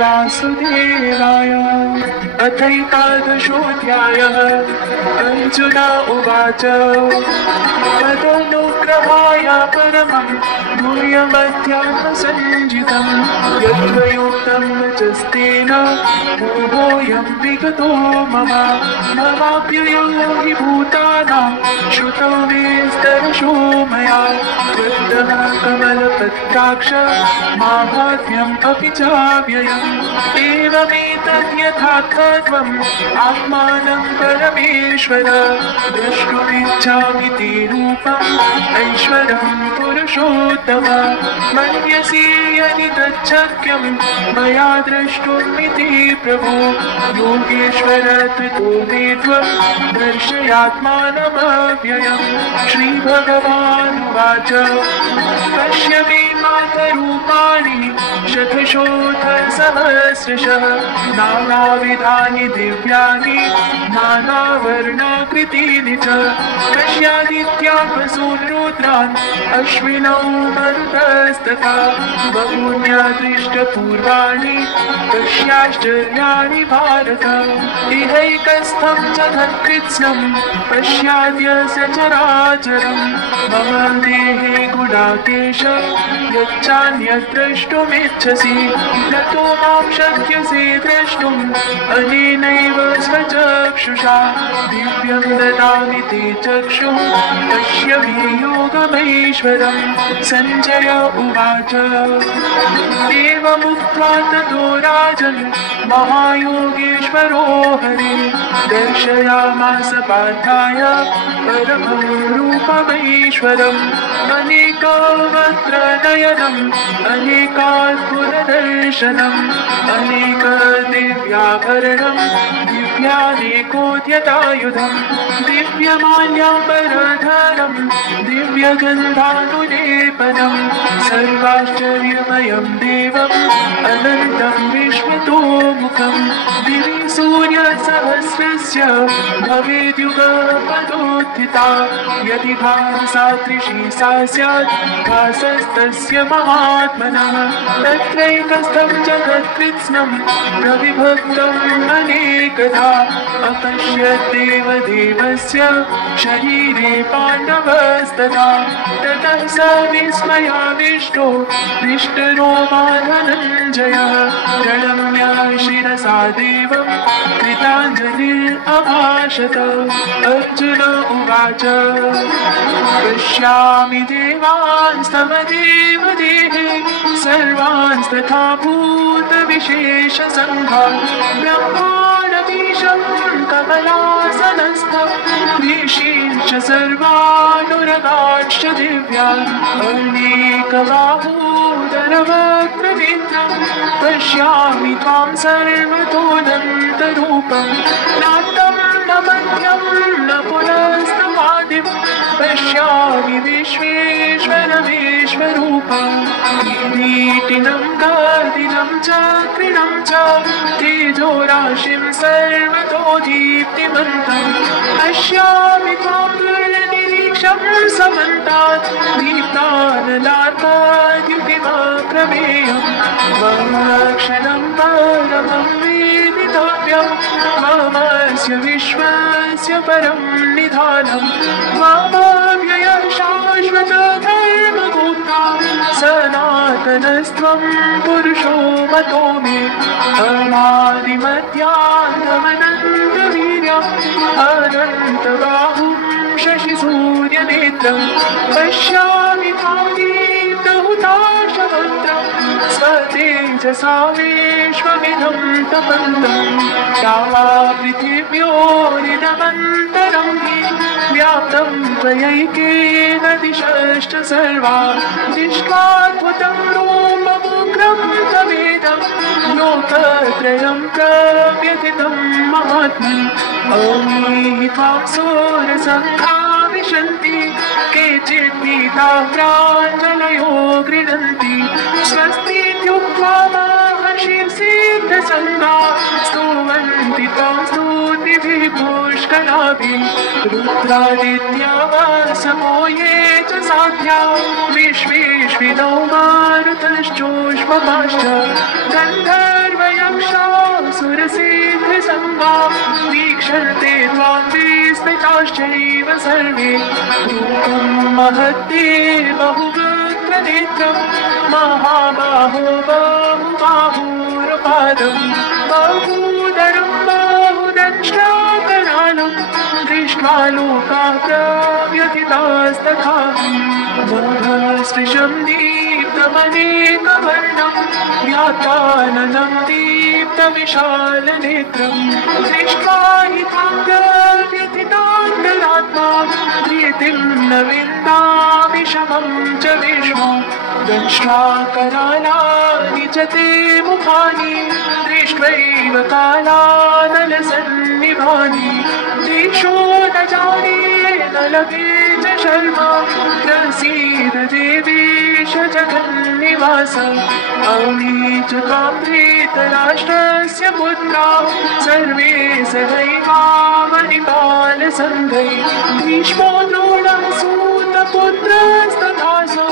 वासुदेवाय। अथैकादशोऽध्यायः। अर्जुन उवाच तदनुग्रहाय परमं गुह्यमध्यात्मसञ्जितं यद्वयोक्तं वचस्तेन मोहोऽयं विगतो मम। ममाप्ययो हि भूतानां श्रुतौ विस्तरशो मया त्वत्तः कमलपत्राक्ष माहात्म्यम् अपि चाव्ययम्। एवमेतद्यथार्थत्वम् आत्मानं परमेश्वर द्रष्टुमिच्छामि ते रूपम् ऐश्वरं पुरुषोत्तम। मन्यसे यदि तच्छक्यं मया द्रष्टुमिति प्रभो योगेश्वर त्वतो मे त्वं दर्शयात्मानमव्ययम्। श्रीभगवानुवाच पश्य मे मातरूपाणि शतशोऽथ सहस्रशः नानाविधानि दिव्यानि नानावर्णाकृतीनि च। पश्यादित्यान् रुद्रान् अश्विनौ मरुतस्तथा बहून्यदृष्टपूर्वाणि पश्याश्चर्याणि भारत। इहैकस्थं जगत्कृत्स्नं पश्याद्य सचराचरं मम देहे गुडाकेश यच्चान्यद् द्रष्टुमिच्छसि न तो मां शक्यसे द्रष्टुम् अनेनैव स्वचक्षुषा दिव्यं ददामि ते चक्षुः पश्य मे योगमैश्वरम्। सञ्जय उवाच एवमुक्त्वा ततो राजन् महायोगेश्वरो हरिः दर्शयामास पार्थाय परमं रूपमैश्वरम्। अनेकवक्त्रनयनम् अनेकाद्भुतदर्शनम् अनेकदिव्याभरणम् दिव्यानेकोद्यतायुधम् दिव्यमाल्याम्बरधरम् दिव्यगन्धानुलेपनम् सर्वाश्चर्यमयं देवम् अनन्तं विश्वतोमुखम्। दिवि सूर्यसहस्रस्य भवेद्युगपदोत्थिता यदि भासा दृशी सा स्यात् भासस्तस्य महात्मनः। तत्रैकस्थं जगत्कृत्स्नं प्रविभक्तम् अनेकधा अपश्यत् देवदेवस्य शरीरे पाण्डवस्तथा। ततः स विस्मयाविष्टो हृष्टरोमा धनञ्जयः प्रणम्य शिरसा देवं कृताञ्जलिरभाषत। अर्जुन उवाच पश्यामि देवांस्तव देवदेहे सर्वांस्तथा भूतविशेषसङ्घान् ब्रह्माण्डमीशं कमलासनस्थं ऋषींश्च सर्वानुरगांश्च दिव्यान् अनेकबाहूदरवक्त्रनेत्रं पश्यामि त्वां सर्वतोऽनन्तरूपं नान्तं न मध्यं न पुनस्तवादिं पश्यामि विश्वेश्वरमेश्वरूपम्। किरीटिनं गदिनं चक्रिणं च तेजोराशिं सर्वतो दीप्तिमन्तम् पश्यामि त्वां दुर्निरीक्षं समन्तात् दीप्तानलार्काद्युतिमप्रमेयम्। मम क्षणं परमं वेदितव्यं ममस्य विश्वस्य परं निधानं। ममाव्ययः शाश्वतधर्मगोप्ता सनातनस्त्वं पुरुषो मतो मे। अनादिमध्यान्तमनन्तवीर्यम् अनन्तबाहुं शशिसूर्यनेत्रं पश्यामि त्वां दीप्तहुताशवक्त्रं स्वतेजसा विश्वमिदं तपन्तम्। या वा पृथिव्योरिदमन्तरं हि व्याप्तं त्वयैकेन दिशश्च सर्वा दृष्ट्वाद्भुतं रूपमुग्रं तवेदं लोकत्रयं प्रव्यथितं महात्म्यम्। अमीहि त्वां सूरसङ्घा विशन्ति केचित् भीताः प्राञ्जलयो गृह्णन्ति स्वस्तीत्युक्त्वा महर्षिः सिद्धसङ्घाः स्तुवन्ति त्वां स्तुतिभिः पुष्कलाभिः। रुद्रादित्या समो ये च साध्या विश्वेश्विनो मारुतश्चोष्मपाश्च गन्धर्वयक्षासुरसिद्धसङ्गा वीक्षन्ते त्वां विस्मिताश्चैव सर्वे रूपं महत्ते बहुवक्त्रनेत्रं महाबाहो बहुबाहुरुपादं बहूदरं बहुदंष्ट्राकरालं दृष्ट्वा लोकाः प्रव्यथितास्तथाहं नभस्पृशं दीप्तमनेकवर्णं व्यात्ताननं दीप्तविशालनेत्रं दृष्ट्वा हि तां प्रव्यथितान्तरात्मा प्रीतिं न विन्दामि शमं च विष्णु दंष्ट्राकरालानि च ते मुखानि दृष्ट्वैव कालानलसन्निभानि दिशो न जाने न लभे च शर्मा प्रसीद देवेश जगन्निवास अमी च त्वां धृतराष्ट्रस्य पुत्रा सर्वे सहैवावनिपालसङ्घै भीष्मो द्रोणं सूतपुत्रस्तथासौ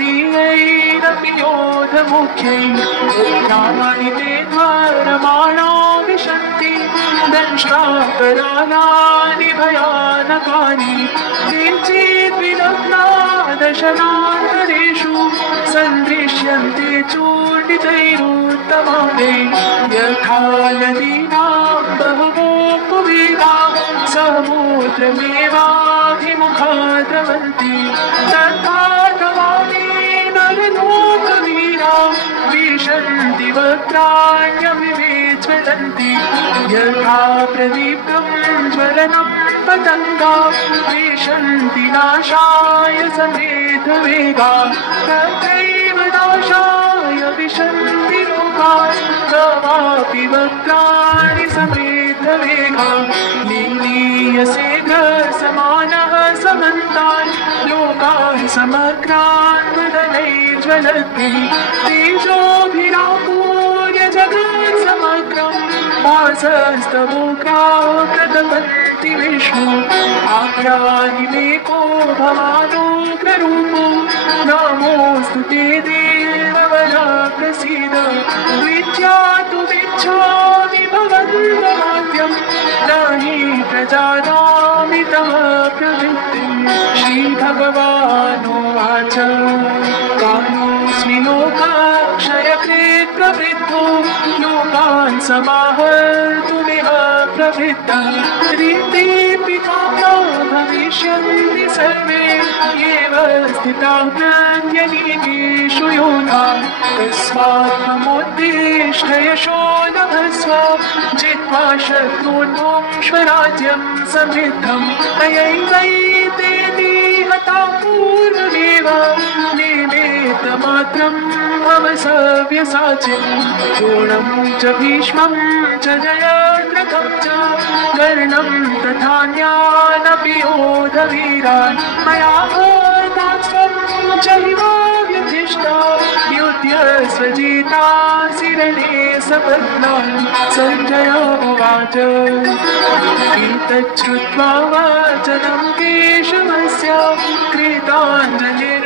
सहास्मदीयैरपि योधमुख्यैः पुत्राणि ते ध्वरमाणा विशन्ति दंष्ट्राकरालानि भयानकानि केचिद्विलग्ना दशनान्तरेषु सन्दृश्यन्ते चूर्णितैरुत्तमाने यथा नदीनां बहवोपवेगाः समुद्रमेवाभिमुखा द्रवन्ति तथा तवानि नरलोकवीरा विशन्ति वक्त्राण्यविज्वलन्ति यथा प्रदीप्तं ज्वलनं पतङ्गा विशन्ति नाशाय समेधवेगा तथैव नाशाय विशन्ति लोकाः तवापि वक्त्राणि समेधवेगा लीलीयसे समानः समन्तान् लोकान् समग्रान् वदनैर्ज्वलति तेजोभिरापूर्य जगत् समग्रं भासस्तवोग्राः प्रतपन्ति विष्णु आख्याहि मे को भवानुग्ररूपो नमोऽस्तु ते देववर प्रसीद विद्यातुमिच्छामि भवन्वमाद्यं न हि प्रजानामि तव प्रवृत्तिं श्रीभगवानुवाच कालोऽस्मि लोकक्षयकृत् प्रवृद्धो लोकान् समाहर्तुमिह प्रवृत्तः ऋतेऽपि कामो भविष्यन्ति सर्वे एव स्थिताः प्रत्यनीकेषु योधाः तस्मात् त्वमुद्दिश्य यशो लभस्व जित्वा शत्रून् भुङ्क्ष्व राज्यं समृद्धम् अयैवैते निहताः पूर्वमेव निमित्तमात्रं भव सव्यसाचिन् द्रोणं च भीष्मं च जयद्रथं च कर्णं तथान्यानपि योधवीरान् मया हतास्त्वं चैवाव्यधिष्ठा युध्य स्वजितासि रणे सपत्नान् सञ्जय उवाच एतच्छ्रुत्वा वचनं केशवस्य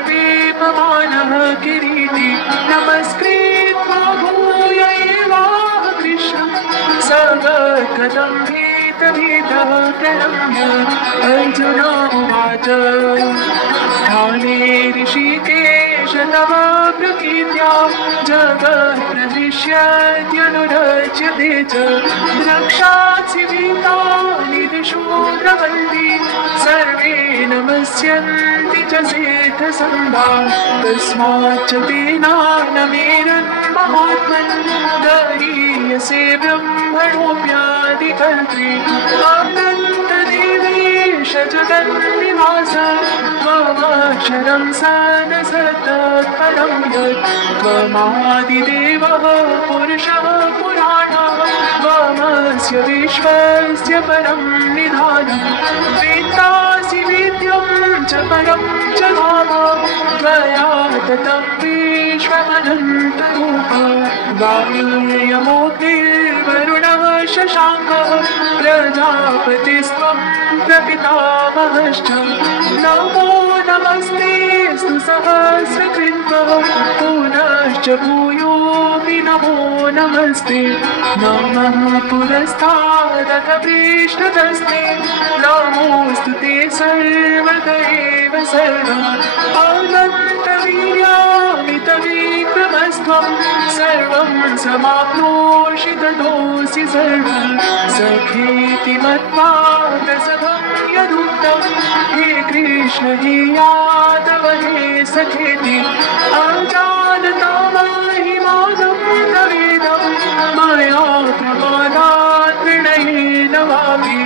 कृताञ्जलिर्वेपमानः किरीटी नमस्कृत्वा भूय एवाह कृष्णं सगद्गदं भीतभीतः प्रणम्य अर्जुन उवाच स्थाने ऋषिकेश तव प्रकीर्त्या जगत्प्रविश्यत्यनुरज्यते च रक्षांसि भीतानि दिशो द्रवन्ति सर्वे नमस्यन्ति च सेठसङ्गाः तस्माच्च तेनानमेरन्महात्मन् गरीयसे ब्रह्मणोऽप्यादिकर्त्रे अनन्तदेवेश जगन्निवास त्वमक्षरं सदसत्तत्परं यत् त्वमादिदेवः पुरुषः पुराणः त्वमस्य विश्वस्य परं निधानम् वेत्तासि वेद्यं च परं च धाम त्वया ततं विश्वमनन्तरूप वायुर्यमोऽग्निर्वरुणः शशाङ्कः प्रजापतिस्त्वं प्रपितामहश्च नमो नमस्तेऽस्तु सहस्रकृत्वः पुनश्च भूयो नमो नमस्ते नमः पुरस्तादथ पृष्ठतस्ते नमोऽस्तु ते सर्वदैव सर्वम् अनन्तवीर्यामितविक्रमस्त्वं सर्वं समाप्नोषि ततोऽसि सर्वं सखेति मत्वा प्रसभं यदुक्तं हे कृष्ण हे यादव हे सखेति अजानता महिमानं तवेदं मया प्रमादात् प्रणयेन वापि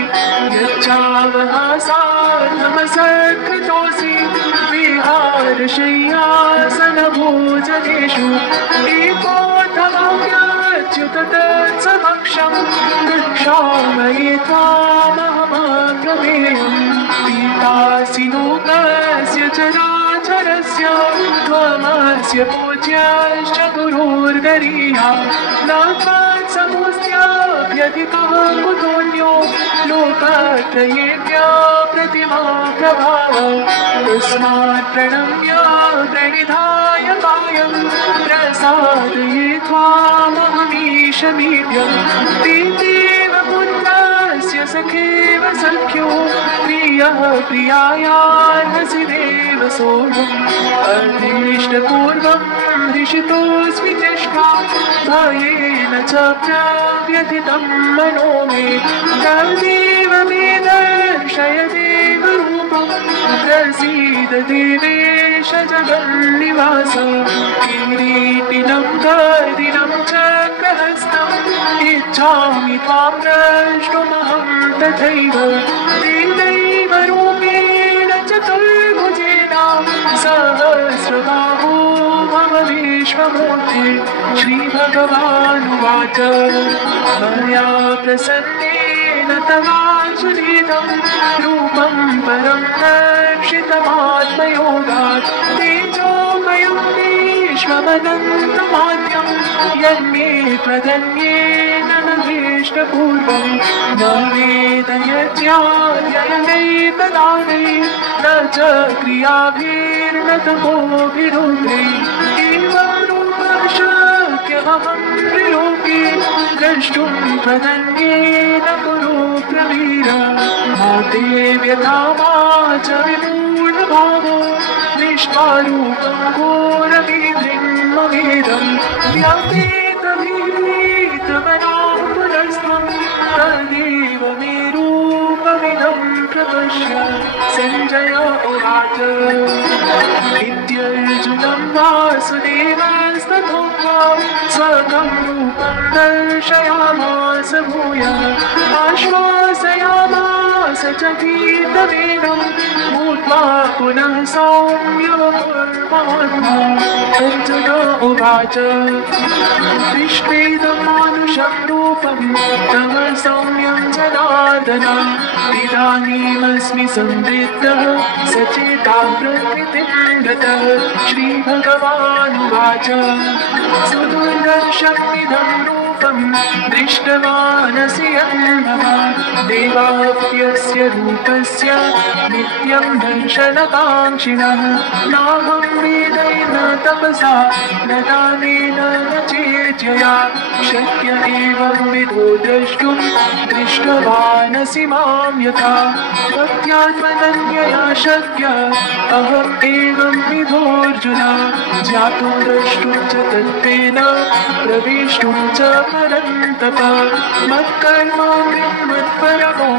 यच्चावहासार्थमसत्कृतोऽसि विहारशय्यासनभोजनेषु एकोऽर्थवाक्याच्युत तत्समक्षं गच्छामये त्वामहमप्रमेयम् पीतासि लोकस्य चराचरस्य त्वमस्य पूज्यश्च गुरुर्गरीया न त्वात्समोऽस्त्याभ्यधिकः कुतोऽन्यो लोकत्रयेभ्य प्रतिमा प्रभाव तस्मात् प्रणम्य प्रणिधाय कायं प्रसादये त्वामहमीशमीड्यं प्रीतेव पुत्रस्य सखेव सख्यो प्रियः प्रियायार्हसि देव सोढुम् अर्धिष्टपूर्वं हृषितोऽस्मि चेष्टा भयेन च प्रव्यथितं मनो मे तदेव मे दर्शय देवरूपं प्रसीद देवेश जगन्निवास किरीटिनं गर्दिनं चक्रहस्तम् इच्छामि त्वां द्रष्टुमहं तथैव तेनैव रूपेण चतुर्भुजेन सहस्रबाहो भव विश्वमूर्ते श्रीभगवानुवाच मया प्रसन्नेन तवाञ्जलितं रूपं परं दर्शितमात्मयोगात् तेजोमयं विश्वमनन्तमाद्यं यन्मे त्वदन्येन न दृष्टपूर्वं न वेदयज्ञाध्ययनैकदानै न च क्रियाभिर्न तपोभिरुद्रैः एवं रूपं शक्यमहं त्रिलोके द्रष्टुं त्वदन्येन कुरु प्रवीर मा ते व्यथा मा च विमूढभावो निष्कारूपं घोरविधिं व्यापेतभीतमनां पुनस्त्वं तदेव मे रूपमिदं प्रपश्य सञ्जय उवाच इत्यर्जुनं वासुदेवस्तथोक्त्वा स्वकं रूपं दर्शयामास भूयः आश्वासयामास च भीतवेगं भूत्वा पुनः सौम्यवपुर्महात्मा अर्जुन उवाच दृष्ट्वेदं मानुषं रूपं तव सौम्यं जनार्दन इदानीमस्मि संवृत्तः सचेता प्रकृतिं गतः श्रीभगवानुवाच सुदुर्दर्शमिदं रूपं दृष्टवानसि यन्मम देवाप्यस्य रूपस्य नित्यं दर्शनकाङ्क्षिणः नाहं वेदैर्न तपसा न दानेन न चेज्यया शक्य एवं विधो द्रष्टुं दृष्टवानसि मां यथा भक्त्यात्मनन्यया शक्य अहम् एवं विधोऽर्जुन ज्ञातुं द्रष्टुं च तत्त्वेन प्रवेष्टुं च परन्तप मत्कर्माग्निं मत्परमो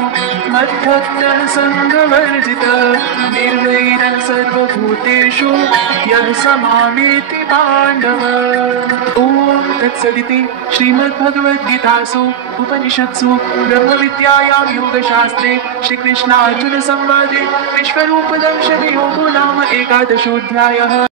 मद्भक्तः सङ्गवर्जितः निर्वैरः सर्वभूतेषु यः स मामेति पाण्डव। ॐ तत्सदिति श्रीमद्भगवद्गीतासु उपनिषत्सु ब्रह्मविद्यायां योगशास्त्रे श्रीकृष्णार्जुनसंवादे विश्वरूपदर्शनयोगो नाम 11 अध्यायः।